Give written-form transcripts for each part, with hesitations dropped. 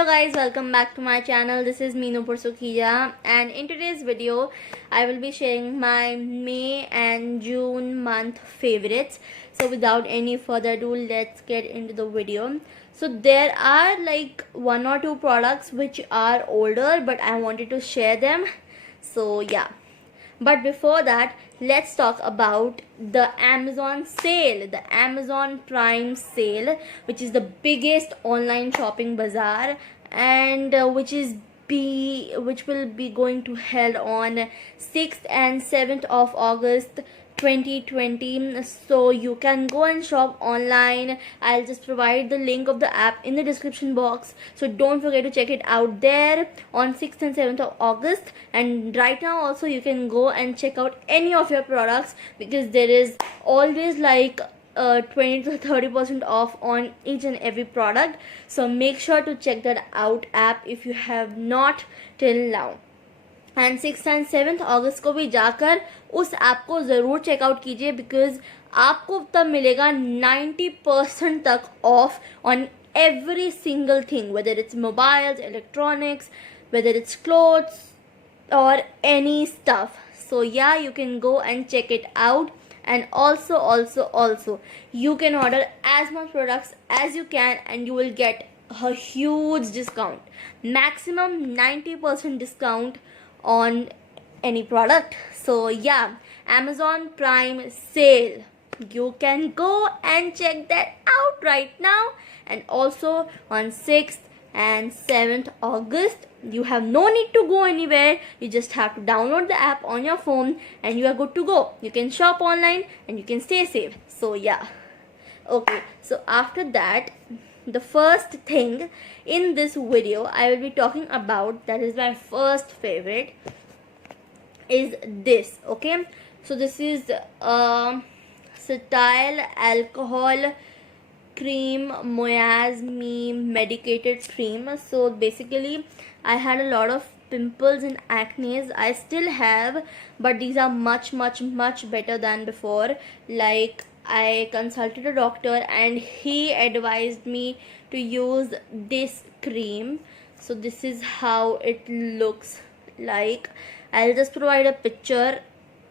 Hello guys, welcome back to my channel. This is Meenu Pursukhiya, and in today's video I will be sharing my May and June month favorites. So without any further ado, let's get into the video. So there are like one or two products which are older, but I wanted to share them. So yeah, but before that, let's talk about the Amazon sale, the Amazon Prime sale, which is the biggest online shopping bazaar, and which will be going to held on 6th and 7th of August 2020. So you can go and shop online. I'll just provide the link of the app in the description box, so don't forget to check it out there on 6th and 7th of August. And right now also you can go and check out any of your products, because there is always like 20 to 30% off on each and every product. So make sure to check that out app if you have not till now. And 6 and 7 अगस्त को भी जाकर उस app को ज़रूर checkout कीजिए, because आपको तब मिलेगा 90% तक of on every single thing, whether it's mobiles, electronics, whether it's clothes or any stuff. So yeah, you can go and check it out. And also you can order as much products as you can, and you will get a huge discount, maximum 90% discount on any product. So yeah, Amazon Prime sale, you can go and check that out right now. And also on 6th and 7th August, you have no need to go anywhere. You just have to download the app on your phone and you are good to go. You can shop online and you can stay safe. So yeah, okay, so after that, the first thing in this video I will be talking about, that is my first favorite, is this. Okay, so this is cetyl alcohol cream Moyaz Me medicated cream. So basically I had a lot of pimples and acne. I still have, but these are much better than before. Like, I consulted a doctor and he advised me to use this cream. So this is how it looks like. I'll just provide a picture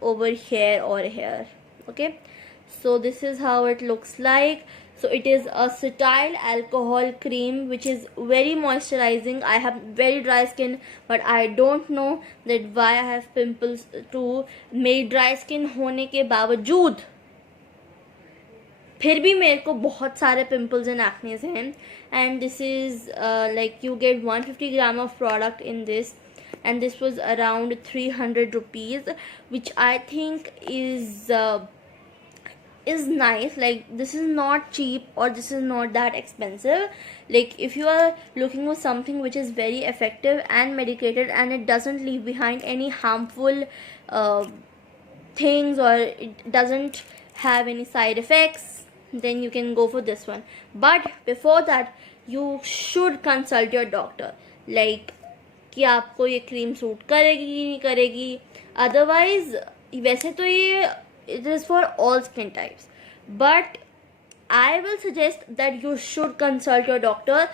over here or here. Okay, so this is how it looks like. So it is a cetyl alcohol cream which is very moisturizing. I have very dry skin, but I don't know that why I have pimples too. मेरी dry skin होने के बावजूद फिर भी मेरे को बहुत सारे pimples and acne हैं. And this is like you get 150 gram of product in this, and this was around 300 rupees, which I think is nice. Like, this is not cheap or this is not that expensive. Like, if you are looking for something which is very effective and medicated and it doesn't leave behind any harmful things, or it doesn't have any side effects, then you can go for this one. But before that, you should consult your doctor, like कि आपको ये cream suit करेगी कि नहीं करेगी. Otherwise वैसे तो ये it is for all skin types, but I will suggest that you should consult your doctor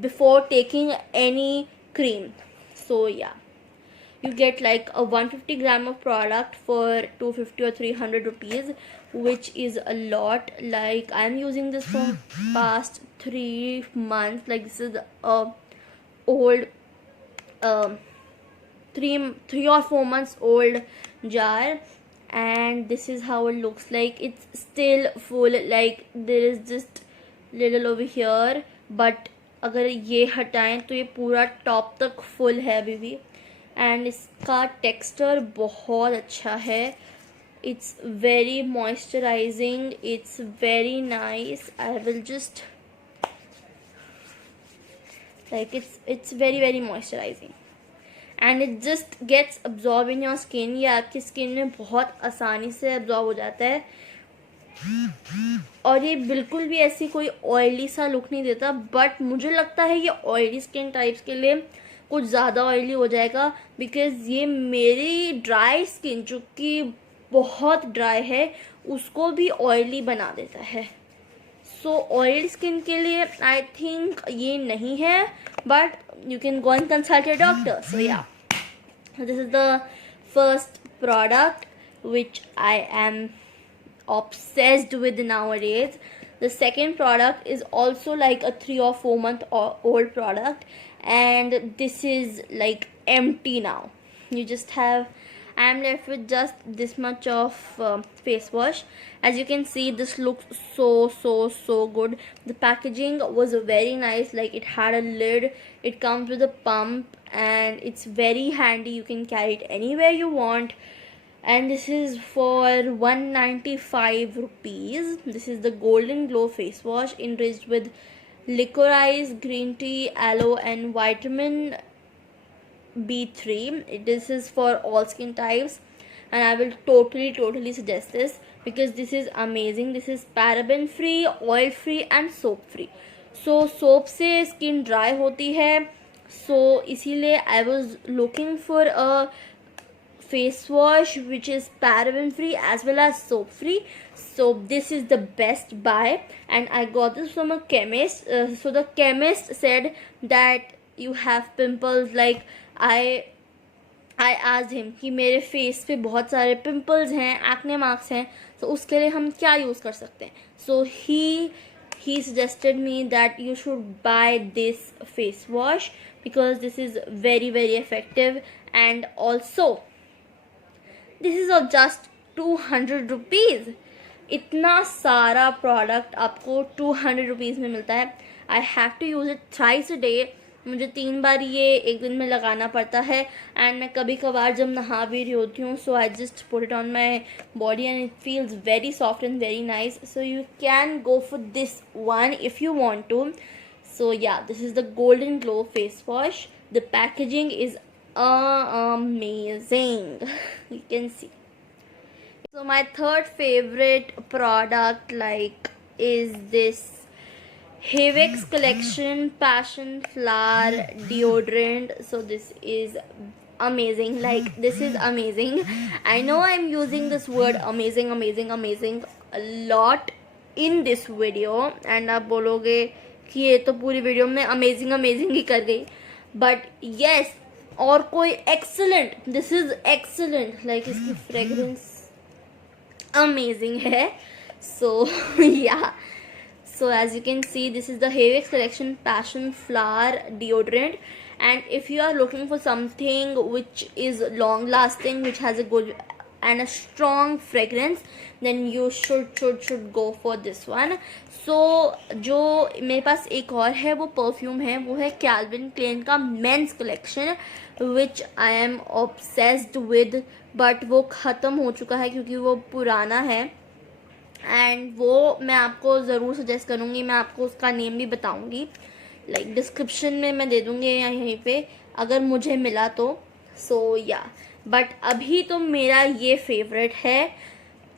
before taking any cream. So yeah, you get like a 150 gram of product for 250 or 300 rupees, which is a lot. Like, I'm using this for past 3 months. Like, this is a old 3 or 4 months old jar, and this is how it looks like. It's still full, like there is just little over here, but अगर ये हटाएं तो ये पूरा top तक full है अभी भी. एंड इसका टेक्सचर बहुत अच्छा है. It's very moisturising, it's very nice. I will just like it's very moisturizing, and it just gets absorbed in your skin. ये आपकी स्किन में बहुत आसानी से absorb हो जाता है, और ये बिल्कुल भी ऐसी कोई ऑयली सा लुक नहीं देता. बट मुझे लगता है ये ऑयली स्किन टाइप्स के लिए कुछ ज़्यादा ऑयली हो जाएगा, बिकॉज ये मेरी ड्राई स्किन, जो कि बहुत ड्राई है, उसको भी ऑयली बना देता है. सो ऑयली स्किन के लिए आई थिंक ये नहीं है, but you can go and consult your doctor. So yeah, this is the first product which I am obsessed with nowadays. The second product is also like a 3 or 4 month old product, and this is like empty now. You just have, I am left with just this much of face wash. As you can see, this looks so good. The packaging was very nice, like it had a lid, it comes with a pump, and it's very handy. You can carry it anywhere you want. And this is for 195 rupees. This is the Golden Glow face wash enriched with licorice, green tea, aloe and vitamin B3. This is for all skin types, and I will totally suggest this because this is amazing. This is paraben free, oil free and soap free. So soap से skin dry होती है, so इसीलिए I was looking for a face wash which is paraben free as well as soap free. So this is the best buy, and I got this from a chemist. So the chemist said that you have pimples, like I asked him कि मेरे face पे बहुत सारे pimples हैं, acne marks हैं, तो उसके लिए हम क्या यूज़ कर सकते हैं. So he suggested me that you should buy this face wash because this is very effective, and also this is of just 200 rupees. इतना सारा प्रोडक्ट आपको 200 रुपीज़ में मिलता है. I have to use it thrice a day. मुझे 3 बार ये एक दिन में लगाना पड़ता है, एंड मैं कभी कभार जब नहा भी रही होती हूँ, so I just put it on my body and it feels very soft and very nice. So you can go for this one if you want to. So ya, this is the golden glow face wash. The packaging is amazing. You can see. So my third favorite product like is this Havex collection passion flower deodorant. So this is amazing. Like, this is amazing. I know I'm using this word amazing a lot in this video, and आप बोलोगे कि ये तो पूरी video में amazing ही कर गई, but yes, और कोई excellent, this is excellent. like इसकी fragrance amazing है. So yeah, so as you can see, this is the Havex collection passion flower deodorant, and if you are looking for something which is long lasting, which has a good and a strong fragrance, then you should go for this one. So जो मेरे पास एक और है वो perfume है, वो है Calvin Klein का men's collection, which I am obsessed with, but वो ख़त्म हो चुका है क्योंकि वो पुराना है, एंड वो मैं आपको ज़रूर सजेस्ट करूँगी. मैं आपको उसका नेम भी बताऊँगी, लाइक डिस्क्रिप्शन में मैं दे दूँगी या यहीं पे अगर मुझे मिला तो. सो या, बट अभी तो मेरा ये फेवरेट है.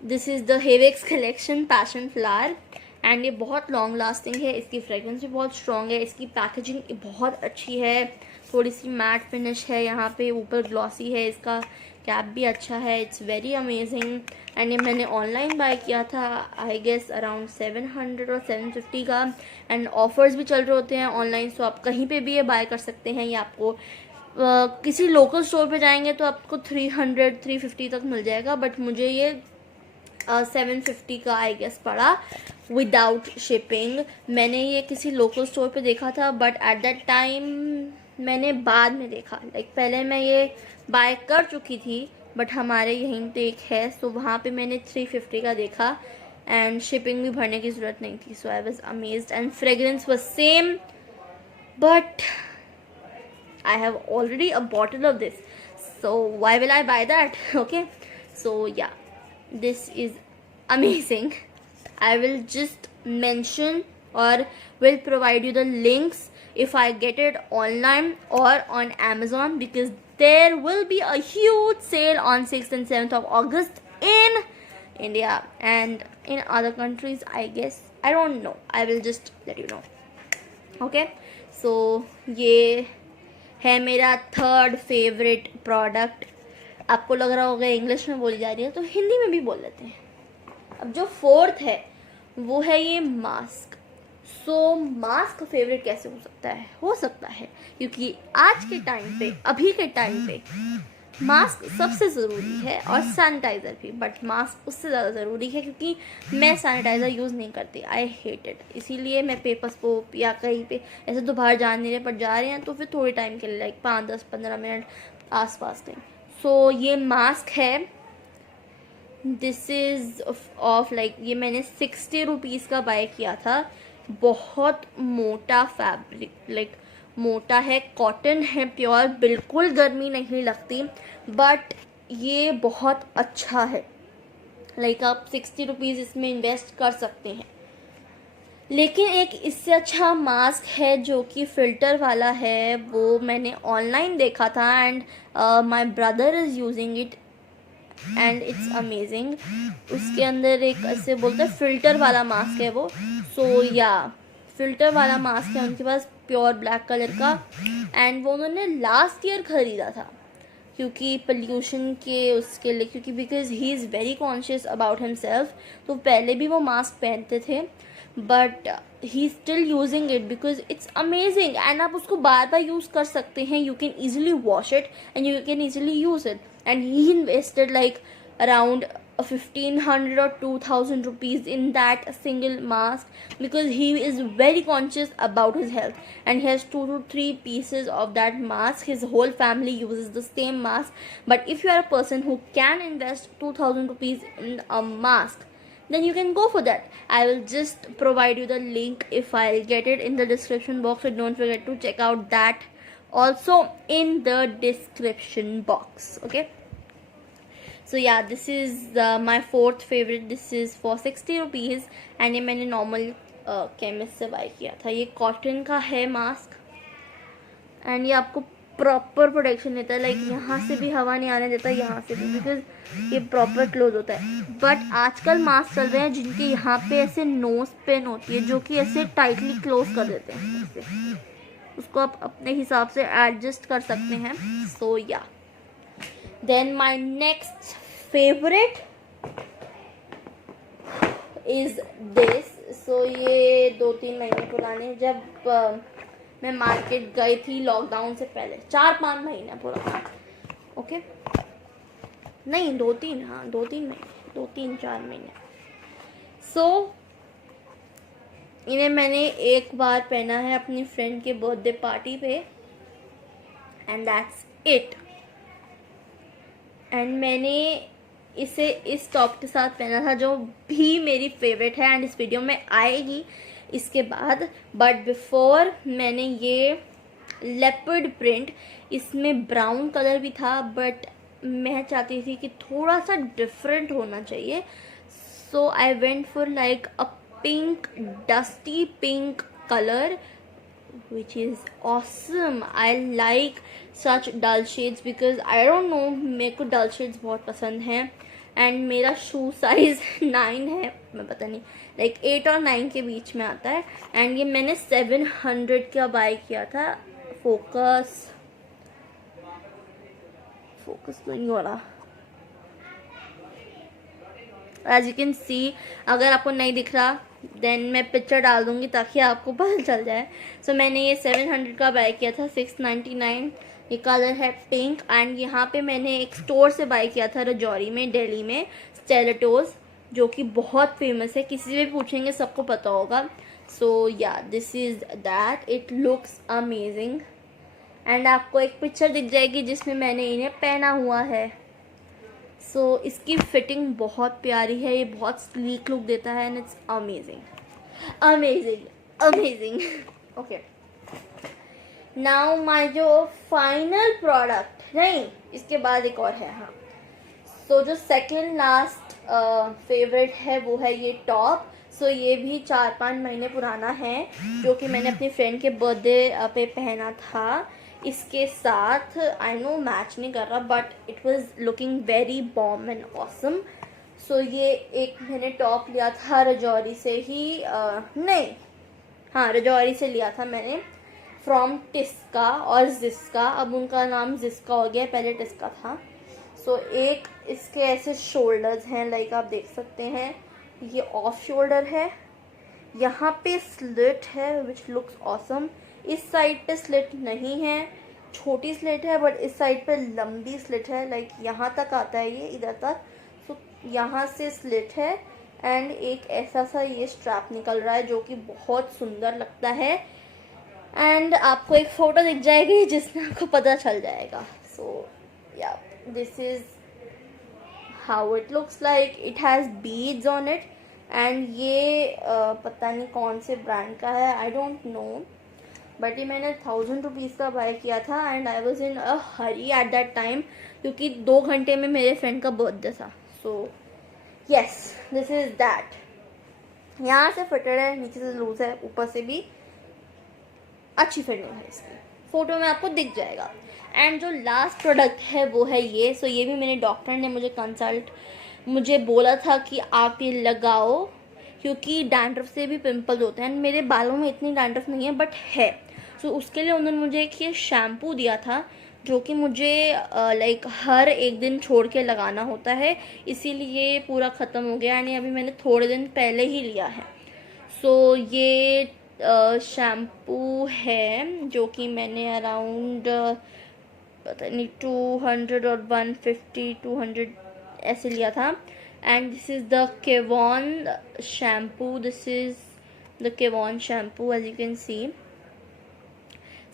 This is the Hevex collection passion flower, and ये बहुत लॉन्ग लास्टिंग है. इसकी फ्रेगरेंस भी बहुत स्ट्रॉन्ग है. इसकी पैकेजिंग बहुत अच्छी है, थोड़ी सी मैट फिनिश है, यहाँ पे ऊपर ग्लॉसी है. इसका कैप भी अच्छा है. It's very amazing. एंड ये मैंने ऑनलाइन बाय किया था, आई गेस अराउंड 700 और 750 का, एंड ऑफर्स भी चल रहे होते हैं ऑनलाइन. सो आप कहीं पे भी ये बाय कर सकते हैं. ये आपको किसी लोकल स्टोर पे जाएंगे तो आपको 300-350 तक मिल जाएगा, बट मुझे ये 750 का आई गेस पड़ा विदाउट शिपिंग. मैंने ये किसी लोकल स्टोर पे देखा था, बट एट दैट टाइम मैंने बाद में देखा, लाइक पहले मैं ये बाय कर चुकी थी, बट हमारे यहीं पे एक है, सो वहाँ पे मैंने 350 का देखा, एंड शिपिंग भी भरने की ज़रूरत नहीं थी. So I was amazed, and fragrance was same, but I have already a bottle of this, so why will I buy that? Okay, so yeah, this is amazing. I will just mention or will provide you the links if I get it online or on Amazon, because there will be a huge sale on 6th and 7th of August in India and in other countries, I guess. I don't know, I will just let you know. Okay, so ये है मेरा third favourite product. आपको लग रहा होगा English में बोली जा रही है, तो हिंदी में भी बोल लेते हैं. अब जो फोर्थ है वो है ये मास्क। सो मास्क फेवरेट कैसे हो सकता है क्योंकि आज के टाइम पे, अभी के टाइम पे मास्क सबसे ज़रूरी है और सैनिटाइज़र भी, बट मास्क उससे ज़्यादा ज़रूरी है क्योंकि मैं सैनिटाइज़र यूज़ नहीं करती, आई हेट इट। इसीलिए मैं पेपर स्कोप या कहीं पे ऐसे तो बाहर जा नहीं रहे, पर जा रहे हैं तो फिर थोड़े टाइम के लिए, लाइक 5-10-15 मिनट आसपास के। सो ये मास्क है, दिस इज़ ऑफ लाइक, ये मैंने 60 रुपीज़ का बाय किया था। बहुत मोटा फैब्रिक, लाइक मोटा है, कॉटन है प्योर, बिल्कुल गर्मी नहीं लगती, बट ये बहुत अच्छा है। लाइक आप 60 रुपीज़ इसमें इन्वेस्ट कर सकते हैं। लेकिन एक इससे अच्छा मास्क है जो कि फ़िल्टर वाला है, वो मैंने ऑनलाइन देखा था and my brother is using it and it's amazing. उसके अंदर एक ऐसे बोलते हैं फ़िल्टर वाला मास्क है वो। सो या फ़िल्टर वाला मास्क है उनके पास, प्योर ब्लैक कलर का, एंड वो उन्होंने लास्ट ईयर ख़रीदा था क्योंकि पोल्यूशन के उसके लिए, क्योंकि because he is very conscious about himself. तो पहले भी वो मास्क पहनते थे, but he still using it because it's amazing and आप उसको बार बार यूज़ कर सकते हैं। You can easily wash it and you can easily use it, and he invested like around 1500 or 2000 rupees in that single mask because he is very conscious about his health and he has 2 to 3 pieces of that mask. His whole family uses the same mask. But if you are a person who can invest 2000 rupees in a mask, then you can go for that. I will just provide you the link if I'll get it in the description box, so don't forget to check out that also in the description box. Okay, so yeah, this is my fourth favorite. This is for 60 rupees and ये मैंने normal chemist से bye किया था। ये cotton का है mask and ये आपको प्रॉपर प्रोटेक्शन देता है, लाइक यहाँ से भी हवा नहीं आने देता, यहाँ से भी, बिकॉज ये प्रॉपर क्लोज होता है। बट आजकल मास्क चल रहे हैं जिनके यहाँ पे ऐसे नोज पेन होती है जो कि ऐसे टाइटली क्लोज कर देते हैं, ऐसे उसको आप अपने हिसाब से एडजस्ट कर सकते हैं। सो या then my next favorite is this. so ये 2-3 महीने पुराने, जब मैं मार्केट गई थी लॉकडाउन से पहले, 4-5 महीने पुराना। ओके, नहीं 2-3, हाँ 2-3 महीने, 2-3-4 महीने। सो इन्हें मैंने एक बार पहना है अपनी फ्रेंड के बर्थडे पार्टी पे एंड दैट्स इट। एंड मैंने इसे इस टॉप के साथ पहना था जो भी मेरी फेवरेट है एंड इस वीडियो में आएगी इसके बाद। बट बिफोर मैंने ये लेपर्ड प्रिंट, इसमें ब्राउन कलर भी था बट मैं चाहती थी कि थोड़ा सा डिफरेंट होना चाहिए, so I went for like a pink, dusty pink colour which is awesome. I like such dull shades because I don't know, मेरे को dull shades बहुत पसंद हैं एंड मेरा शू साइज 9 है, मैं पता नहीं लाइक 8 और 9 के बीच में आता है। एंड ये मैंने 700 का बाय किया था। फोकस तो नहीं हो रहा, एज यू कैन सी। अगर आपको नहीं दिख रहा देन मैं पिक्चर डाल दूंगी ताकि आपको पता चल जाए। सो मैंने ये 700 का बाय किया था, 699। ये कलर है पिंक एंड यहाँ पे मैंने एक स्टोर से बाय किया था रजौरी में, दिल्ली में, स्टेलेटोज, जो कि बहुत फेमस है, किसी से भी पूछेंगे सबको पता होगा। सो ya this is that, it looks amazing and आपको एक पिक्चर दिख जाएगी जिसमें मैंने इन्हें पहना हुआ है। सो इसकी फिटिंग बहुत प्यारी है, ये बहुत स्लीक लुक देता है and it's amazing amazing amazing. Okay, now my जो फाइनल प्रोडक्ट, नहीं इसके बाद एक और है, हाँ। सो जो सेकंड लास्ट फेवरेट है वो है ये टॉप। सो ये भी 4-5 महीने पुराना है, जो कि मैंने अपनी फ्रेंड के बर्थडे पे पहना था। इसके साथ आई नो मैच नहीं कर रहा but it was looking very bomb and awesome. So ये एक मैंने टॉप लिया था रजौरी से ही, रजौरी से लिया था मैंने, फ्रॉम टिस्का और जिस्का। अब उनका नाम जिस्का हो गया, पहले टिस्का था। सो एक इसके ऐसे शोल्डर्स हैं, लाइक आप देख सकते हैं, ये ऑफ शोल्डर है यहाँ पे स्लिट है विच लुक्स ऑसम. इस साइड पे स्लिट नहीं है, छोटी स्लिट है, बट इस साइड पे लंबी स्लिट है. लाइक यहाँ तक आता है ये, इधर तक. सो यहाँ से स्लिट है एंड एक ऐसा सा ये स्ट्रैप निकल रहा है जो कि बहुत सुंदर लगता है. एंड आपको एक फ़ोटो दिख जाएगी जिसमें आपको पता चल जाएगा. सो ya this is how it looks like. It has beads on it and ये पता नहीं कौन से ब्रांड का है, आई डोंट नो, बट ये मैंने 1000 रुपीज़ का बाय किया था and I was in a Hari at that time क्योंकि 2 घंटे में मेरे फ्रेंड का बर्थडे था. So yes, this is that. यहाँ से फिटेड है, नीचे से लूज है, ऊपर से भी अच्छी फिटिंग है इसकी. फ़ोटो में आपको दिख जाएगा. एंड जो लास्ट प्रोडक्ट है वो है ये. सो ये भी मेरे डॉक्टर ने मुझे बोला था कि आप ये लगाओ क्योंकि डैंड्रफ से भी पिंपल्स होते हैं. मेरे बालों में इतनी डैंड्रफ नहीं है बट है. सो उसके लिए उन्होंने मुझे एक ये शैम्पू दिया था जो कि मुझे लाइक हर एक दिन छोड़ के लगाना होता है, इसीलिए पूरा ख़त्म हो गया. यानी अभी मैंने थोड़े दिन पहले ही लिया है. सो ये शैम्पू है जो कि मैंने अराउंड पता नहीं 200 और 150 200 ऐसे लिया था. And this is the Kevon shampoo. This is the Kevon shampoo as you can see.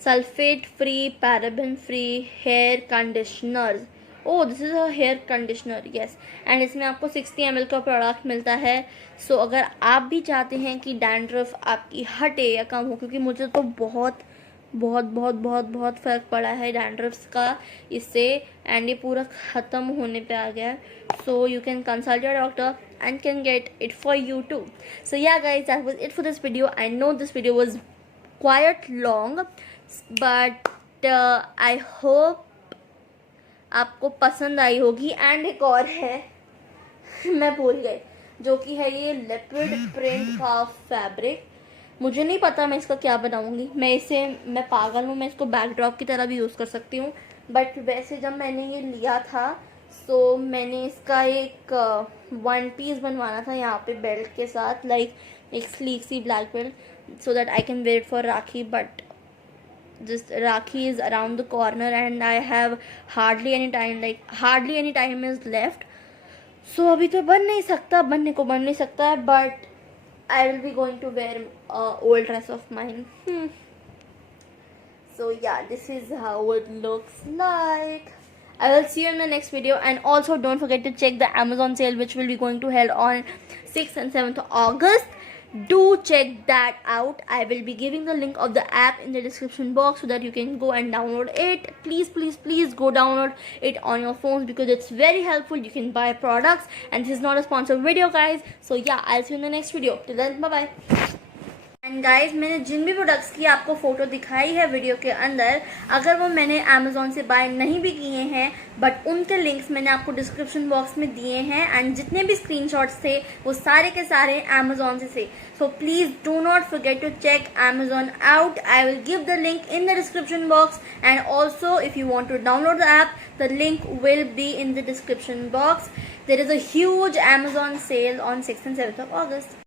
Sulphate free, paraben free hair conditioner. Oh, this is a hair conditioner, yes. And इसमें आपको 60 ml का product मिलता है. सो अगर आप भी चाहते हैं कि डैंड्रफ आपकी हटे या कम हो, क्योंकि मुझे तो बहुत बहुत बहुत बहुत बहुत फ़र्क पड़ा है डैंड्रफ्स का इससे, एंड ये पूरा ख़त्म होने पे आ गया है. सो you can consult your doctor and can get it for you too. So yeah guys, that was it for this video. I know this video was quite long but I hope आपको पसंद आई होगी. And एक और है मैं भूल गई, जो कि है ये लिक्विड प्रिंट का फैब्रिक. मुझे नहीं पता मैं इसका क्या बनाऊंगी. मैं पागल हूँ, मैं इसको बैकड्रॉप की तरह भी यूज़ कर सकती हूँ. बट वैसे जब मैंने ये लिया था सो मैंने इसका एक 1 पीस बनवाना था यहाँ पे बेल्ट के साथ, लाइक एक स्लीक सी black belt, so that I can wear it for Rakhi. But just Rakhi is around the corner and I have hardly any time is left. So अभी तो बनने को बन नहीं सकता, but I will be going to wear old dress of mine. So yeah, this is how it looks like. I will see you in the next video, and also don't forget to check the Amazon sale which will be going to held on 6th and 7th of August. Do check that out. I will be giving the link of the app in the description box so that you can go and download it. Please go download it on your phones because it's very helpful. You can buy products, and this is not a sponsored video guys. So yeah, I'll see you in the next video. Till then, bye bye. And guys, मैंने जिन भी products की आपको photo दिखाई है video के अंदर, अगर वो मैंने अमेज़ॉन से बाय नहीं भी किए हैं बट उनके लिंक्स मैंने आपको डिस्क्रिप्शन बॉक्स में दिए हैं. एंड जितने भी स्क्रीनशॉट्स थे वो सारे के सारे अमेज़ॉन से थे. So please do not forget to check Amazon out. I will give the link in the description box, and also if you want to download the app, the link will be in the description box. There is a huge Amazon sale on 6th and 7th of August.